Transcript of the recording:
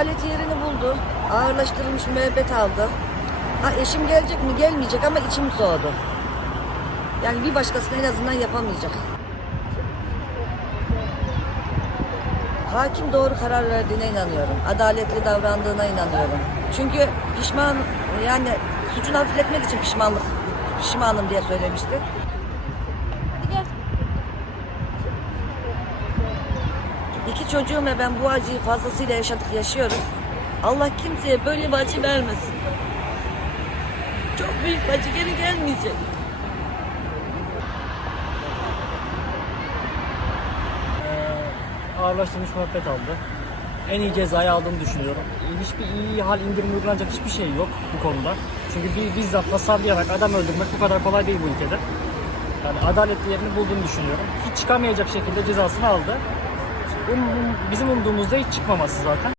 adalet yerini buldu. Ağırlaştırılmış müebbet aldı. Ha eşim gelecek mi gelmeyecek ama içim soğudu. Yani bir başkasına en azından yapamayacak. Hakim doğru karar verdiğine inanıyorum. Adaletli davrandığına inanıyorum. Çünkü pişman yani suçunu hafifletmek için pişmanlık pişmanım diye söylemişti. İki çocuğum ve ben bu acıyı fazlasıyla yaşadık, yaşıyoruz. Allah kimseye böyle bir acı vermesin. Çok büyük acı geri gelmeyecek. ağırlaştırılmış müebbet aldı. En iyi cezayı aldığını düşünüyorum. Hiçbir iyi hal indirimi uygulanacak hiçbir şey yok bu konuda. Çünkü bir bizzat tasarlayarak adam öldürmek bu kadar kolay değil bu ülkede. Yani adaletli yerini bulduğunu düşünüyorum. Hiç çıkamayacak şekilde cezasını aldı. Um- um- bizim umduğumuzda hiç çıkmaması zaten.